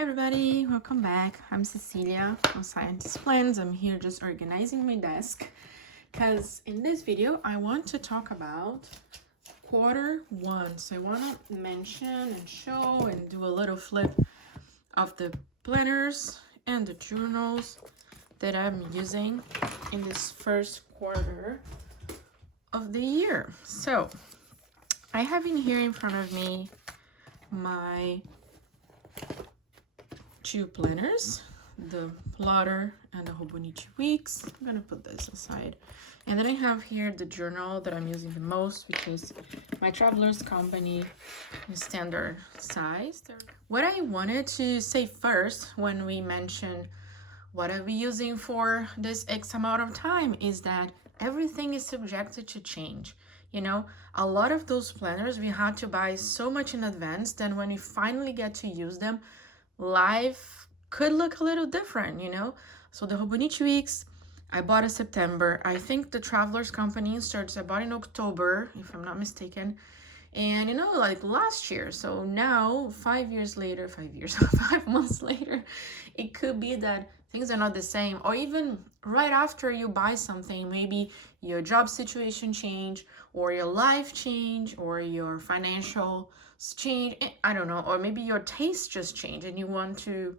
Hi everybody, welcome back. I'm Cecilia from Scientist Plans. I'm here just organizing my desk because in this video I want to talk about Q1. So I want to mention and show and do a little flip of the planners and the journals that I'm using in this first quarter of the year. So I have in here in front of me my two planners, the plotter and the Hobonichi weeks. I'm gonna put this aside. And then I have here the journal that I'm using the most, which is my Traveler's Company standard size. What I wanted to say first when we mention what I'll be using for this X amount of time is that everything is subjected to change. You know, a lot of those planners we had to buy so much in advance, then when we finally get to use them, life could look a little different, you know? So the Hobonichi weeks, I bought in September. I think the Traveler's Company inserts I bought in October, if I'm not mistaken. And you know, like last year, so now 5 years later, 5 months later, it could be that things are not the same, or even right after you buy something, maybe your job situation change, or your life change, or your financial change, I don't know, or maybe your taste just change and you want to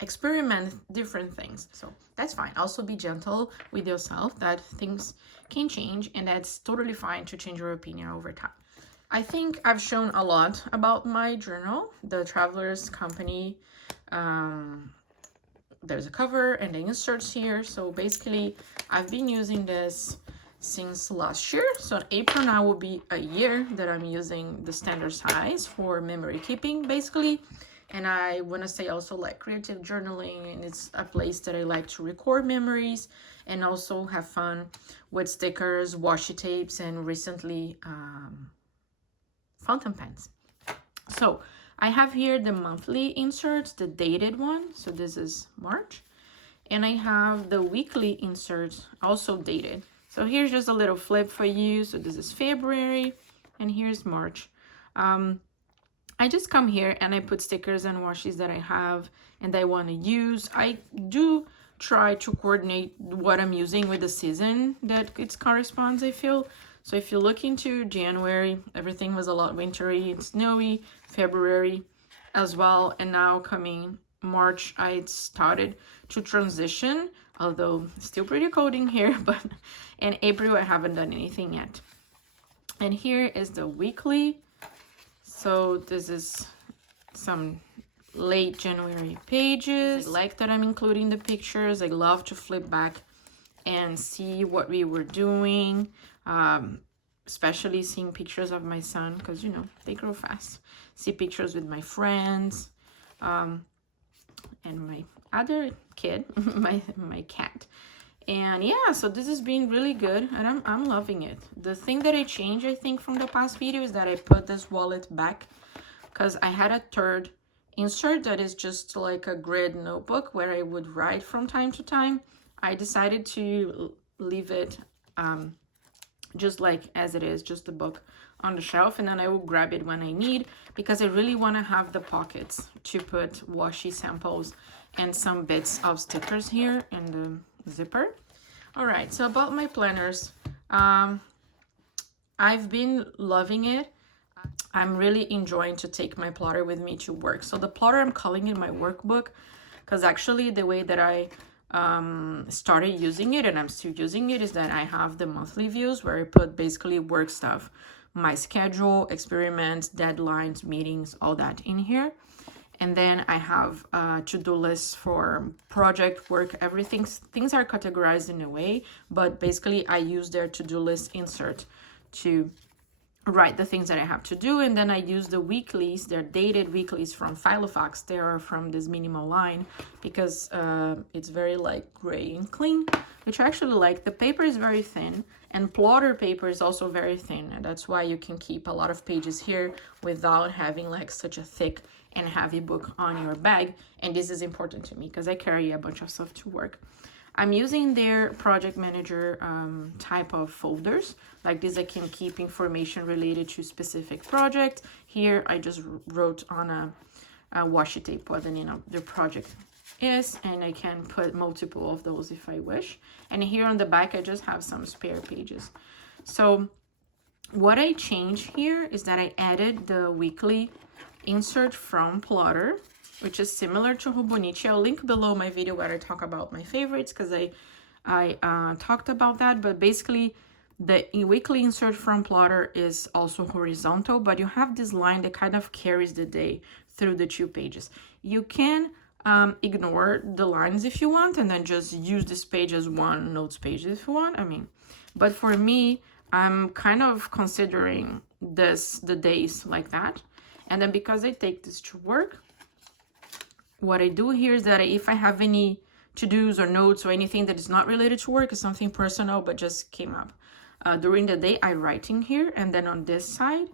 experiment different things. So that's fine. Also be gentle with yourself that things can change, and that's totally fine to change your opinion over time. I think I've shown a lot about my journal, the Traveler's Company. There's a cover and the inserts here. So basically, I've been using this since last year. So in April now will be a year that I'm using the standard size for memory keeping, basically. And I want to say also like creative journaling, and it's a place that I like to record memories and also have fun with stickers, washi tapes, and recently fountain pens. So I have here the monthly inserts, the dated one. So this is March. And I have the weekly inserts also dated. So here's just a little flip for you. So this is February and here's March. I just come here and I put stickers and washes that I have and I want to use. I do try to coordinate what I'm using with the season that it corresponds, I feel. So if you look into January, everything was a lot wintry and snowy. February as well. And now coming March, I started to transition, although still pretty cold in here, but in April, I haven't done anything yet. And here is the weekly. So this is some late January pages. I like that I'm including the pictures. I love to flip back and see what we were doing, especially seeing pictures of my son, because you know they grow fast. See pictures with my friends, and my other kid, my cat. And yeah, so this has been really good and I'm loving it. The thing that I changed, I think, from the past video is that I put this wallet back because I had a third insert that is just like a grid notebook where I would write from time to time. I decided to leave it just like as it is, just the book on the shelf, and then I will grab it when I need, because I really want to have the pockets to put washi samples and some bits of stickers here in the zipper. All right, so about my planners, I've been loving it. I'm really enjoying to take my plotter with me to work. So the plotter, I'm calling it my workbook, because actually the way that I started using it, and I'm still using it, is that I have the monthly views where I put basically work stuff, my schedule, experiments, deadlines, meetings, all that in here. And then I have to-do lists for project work, everything. Things are categorized in a way, but basically I use their to-do list insert to write the things that I have to do. And then I use the weeklies, they're dated weeklies from Filofax. They are from this minimal line because it's very like gray and clean, which I actually like. The paper is very thin, and plotter paper is also very thin, and that's why you can keep a lot of pages here without having like such a thick and heavy book on your bag. And this is important to me because I carry a bunch of stuff to work. I'm using their project manager type of folders. Like this, I can keep information related to specific project. Here, I just wrote on washi tape, what the name of the project is, and I can put multiple of those if I wish. And here on the back I just have some spare pages. So what I changed here is that I added the weekly insert from Plotter, which is similar to Hobonichi. I'll link below my video where I talk about my favorites, because I talked about that. But basically the weekly insert from Plotter is also horizontal, but you have this line that kind of carries the day through the 2 pages. You can ignore the lines if you want, and then just use this page as one notes page if you want. I mean, but for me, I'm kind of considering the days like that. And then because I take this to work, what I do here is that if I have any to-dos or notes or anything that is not related to work, is something personal but just came up during the day, I write in here. And then on this side,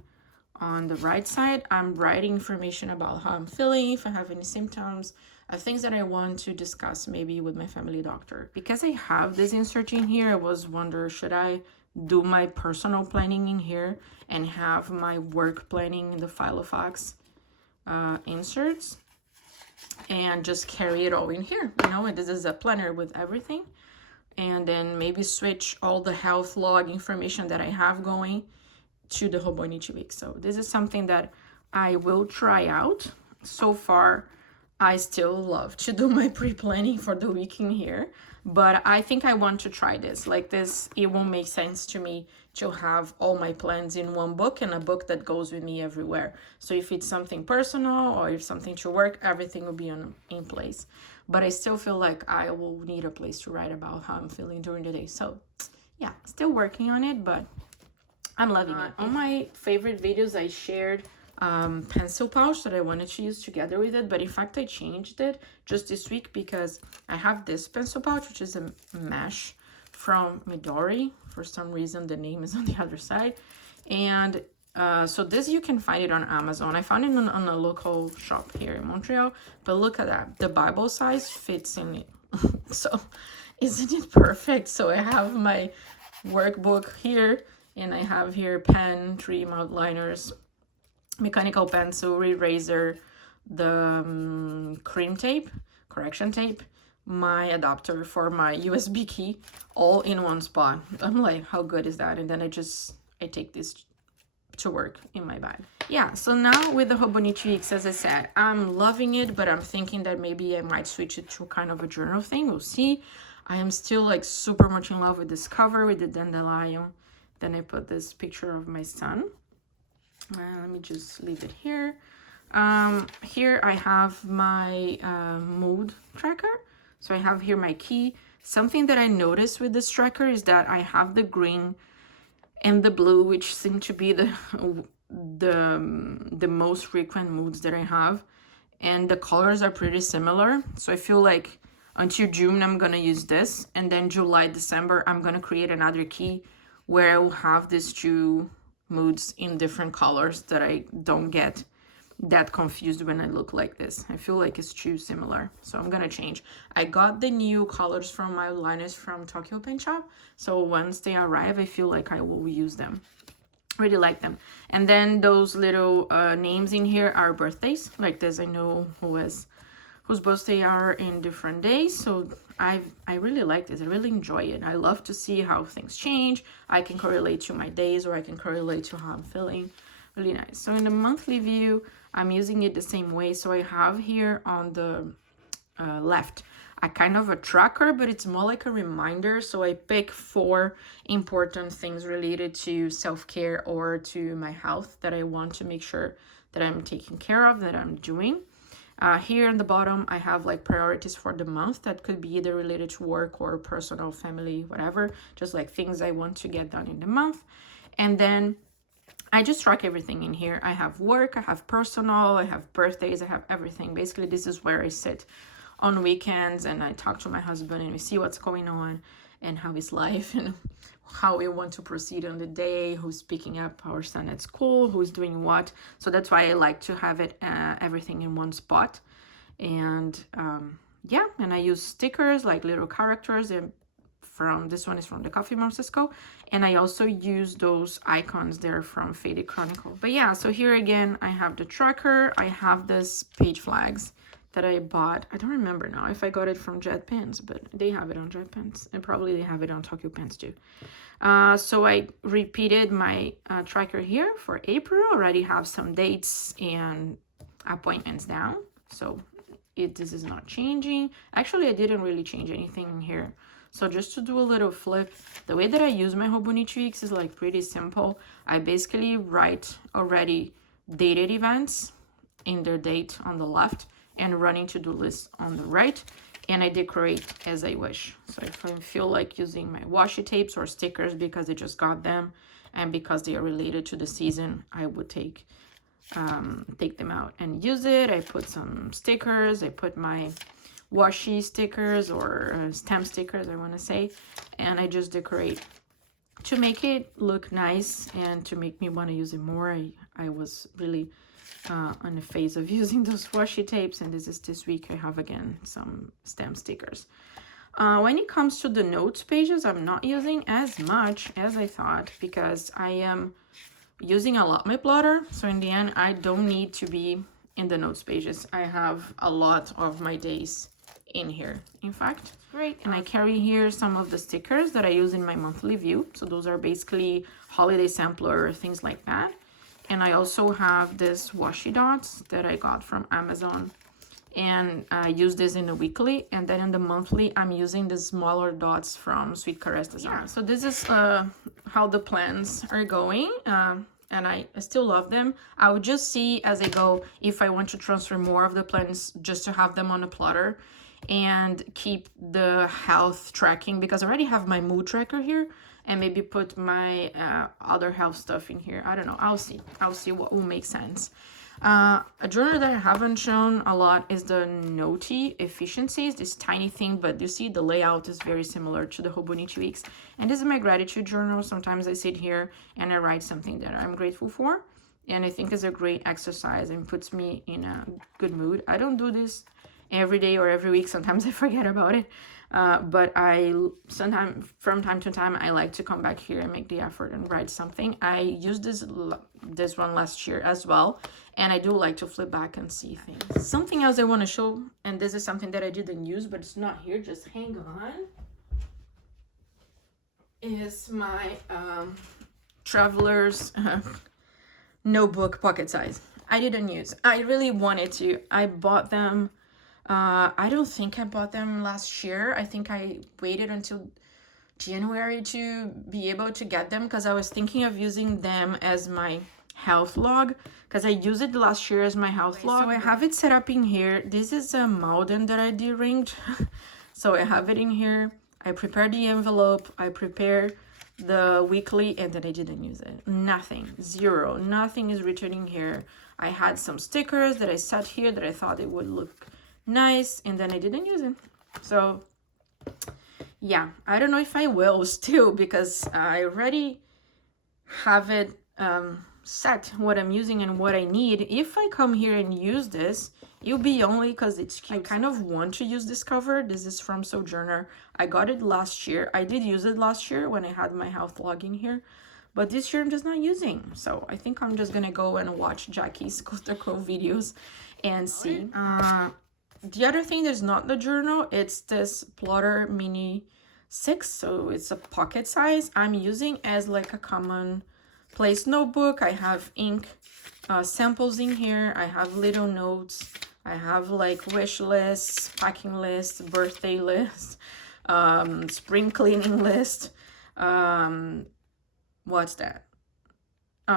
on the right side, I'm writing information about how I'm feeling, if I have any symptoms, things that I want to discuss maybe with my family doctor. Because I have this insert in here, I was wondering, should I do my personal planning in here and have my work planning in the Filofax inserts and just carry it all in here, you know? And this is a planner with everything. And then maybe switch all the health log information that I have going to the Hobonichi week. So this is something that I will try out. So far, I still love to do my pre-planning for the week in here, but I think I want to try this. Like this, it won't make sense to me to have all my plans in one book and a book that goes with me everywhere. So if it's something personal or if something to work, everything will be in place. But I still feel like I will need a place to write about how I'm feeling during the day. So yeah, still working on it, but I'm loving it. On my favorite videos, I shared pencil pouch that I wanted to use together with it, but in fact I changed it just this week because I have this pencil pouch, which is a mesh from Midori. For some reason the name is on the other side, and so this you can find it on Amazon. I found it on a local shop here in Montreal, but look at that, the Bible size fits in it. So isn't it perfect? So I have my workbook here, and I have here pen, 3 outliners, mechanical pencil, eraser, the cream tape, correction tape, my adapter for my USB key, all in one spot. I'm like, how good is that? And then I take this to work in my bag. Yeah, so now with the Hobonichi Weeks, as I said, I'm loving it, but I'm thinking that maybe I might switch it to kind of a journal thing. We'll see. I am still like super much in love with this cover with the dandelion. Then I put this picture of my son. Let me just leave it here. Here I have my mood tracker. So I have here my key. Something that I noticed with this tracker is that I have the green and the blue, which seem to be the most frequent moods that I have, and the colors are pretty similar. So I feel like until June I'm gonna use this, and then July, December I'm gonna create another key where I will have these 2 moods in different colors, that I don't get that confused when I look like this. I feel like it's too similar, so I'm gonna change. I got the new colors from my liners from Tokyo Pen Shop, so once they arrive I feel like I will use them. Really like them. And then those little names in here are birthdays, like this. I know whose birthday are in different days, so I really like this. I really enjoy it. I love to see how things change. I can correlate to my days, or I can correlate to how I'm feeling. Really nice. So in the monthly view, I'm using it the same way. So I have here on the left a kind of a tracker, but it's more like a reminder. So I pick 4 important things related to self-care or to my health that I want to make sure that I'm taking care of, that I'm doing. Here in the bottom, I have like priorities for the month that could be either related to work or personal, family, whatever, just like things I want to get done in the month. And then I just track everything in here. I have work, I have personal, I have birthdays, I have everything. Basically, this is where I sit on weekends and I talk to my husband and we see what's going on and how is life and how we want to proceed on the day, who's picking up our son at school, who's doing what. So that's why I like to have it everything in one spot. And yeah, and I use stickers, like little characters, and from, this one is from the Coffee Francisco, and I also use those icons there from Faded Chronicle. But yeah, so here again, I have the tracker, I have this page flags that I bought. I don't remember now if I got it from Jet Pens, but they have it on Jet Pens, and probably they have it on Tokyo Pens too. So I repeated my tracker here for April. Already have some dates and appointments down, so this is not changing. Actually, I didn't really change anything in here. So just to do a little flip, the way that I use my Hobonichi Weeks is like pretty simple. I basically write already dated events in their date on the left and running to-do list on the right, and I decorate as I wish. So if I feel like using my washi tapes or stickers because I just got them and because they are related to the season, I would take them out and use it. I put some stickers, I put my washi stickers or stamp stickers, I want to say, and I just decorate to make it look nice and to make me want to use it more. I was really on the phase of using those washi tapes, and this week I have again some stamp stickers. When it comes to the notes pages, I'm not using as much as I thought because I am using a lot my plotter, so in the end I don't need to be in the notes pages. I have a lot of my days in here, in fact. Great. And I carry here some of the stickers that I use in my monthly view, so those are basically holiday sampler, things like that. And I also have this washi dots that I got from Amazon, and I use this in the weekly, and then in the monthly I'm using the smaller dots from Sweet Caress Design. Yeah, so this is how the plans are going, and I still love them. I would just see as I go if I want to transfer more of the plans just to have them on a plotter and keep the health tracking, because I already have my mood tracker here, and maybe put my other health stuff in here. I don't know, I'll see what will make sense. A journal that I haven't shown a lot is the Noti Efficiencies, this tiny thing, but you see the layout is very similar to the Hobonichi Weeks. And this is my gratitude journal. Sometimes I sit here and I write something that I'm grateful for, and I think it's a great exercise and puts me in a good mood. I don't do this every day or every week. Sometimes I forget about it, but sometimes from time to time I like to come back here and make the effort and write something. I used this one last year as well, and I do like to flip back and see things. Something else I want to show, and this is something that I didn't use but it's not here, just hang on, is my traveler's notebook pocket size. I didn't use. I really wanted to. I bought them. I don't think I bought them last year. I think I waited until January to be able to get them because I was thinking of using them as my health log, because I used it last year as my health log. So I have it set up in here. This is a Malden that I de-ringed. So I have it in here. I prepared the envelope. I prepared the weekly, and then I didn't use it. Nothing. Zero. Nothing is returning here. I had some stickers that I set here that I thought it would look nice, and then I didn't use it. So yeah, I don't know if I will still, because I already have it set what I'm using and what I need. If I come here and use this, it'll be only because it's cute. I kind of want to use this cover. This is from Sojourner. I got it last year. I did use it last year when I had my health log in here, but this year I'm just not using. So I think I'm just gonna go and watch Jackie's Costa Cove videos and see. The other thing that's not the journal, it's this Plotter Mini 6, so it's a pocket size. I'm using as like a common place notebook. I have ink samples in here. I have little notes. I have like wish lists, packing lists, birthday lists, spring cleaning list. What's that?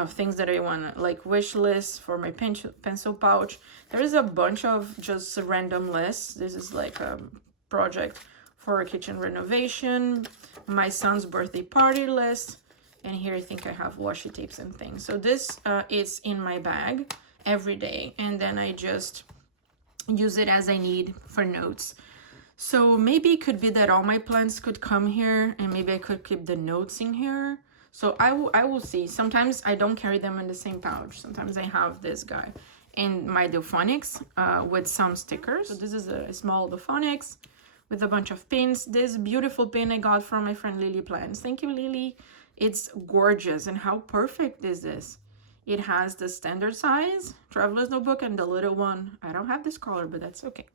Things that I want, like wish lists for my pencil pouch. There is a bunch of just random lists. This is like a project for a kitchen renovation, my son's birthday party list, and here I think I have washi tapes and things. So this is in my bag every day, and then I just use it as I need for notes. So maybe it could be that all my plans could come here, and maybe I could keep the notes in here. So I will see. Sometimes I don't carry them in the same pouch. Sometimes I have this guy in my Delphonics with some stickers. So this is a small Delphonics with a bunch of pins. This beautiful pin I got from my friend Lily Plans. Thank you, Lily. It's gorgeous. And how perfect is this? It has the standard size traveler's notebook and the little one. I don't have this color, but that's okay.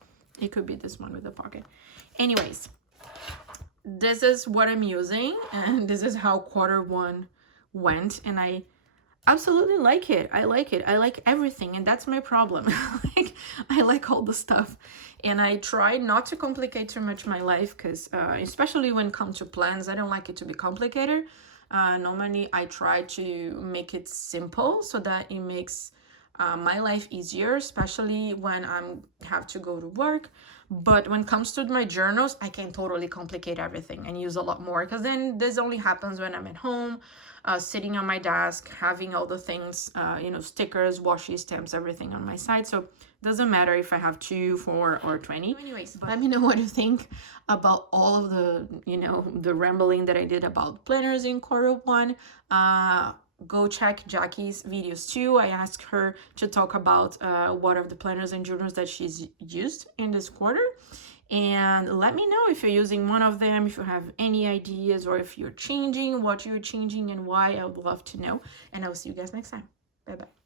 It could be this one with the pocket. Anyways, this is what I'm using, and this is how Q1 went, and I absolutely like it. I like it. I like everything, and that's my problem. Like, I like all the stuff, and I try not to complicate too much my life, because especially when it comes to plans, I don't like it to be complicated. Normally I try to make it simple so that it makes my life easier, especially when I have to go to work. But when it comes to my journals, I can totally complicate everything and use a lot more, because then this only happens when I'm at home, sitting on my desk, having all the things, you know, stickers, washi, stamps, everything on my side. So it doesn't matter if I have 2, 4, or 20. Anyways, let me know what you think about all of the, you know, the rambling that I did about planners in Q1. Go check Jackie's videos too. I asked her to talk about what are the planners and journals that she's used in this quarter. And let me know if you're using one of them, if you have any ideas, or if you're changing, what you're changing and why. I would love to know. And I'll see you guys next time. Bye-bye.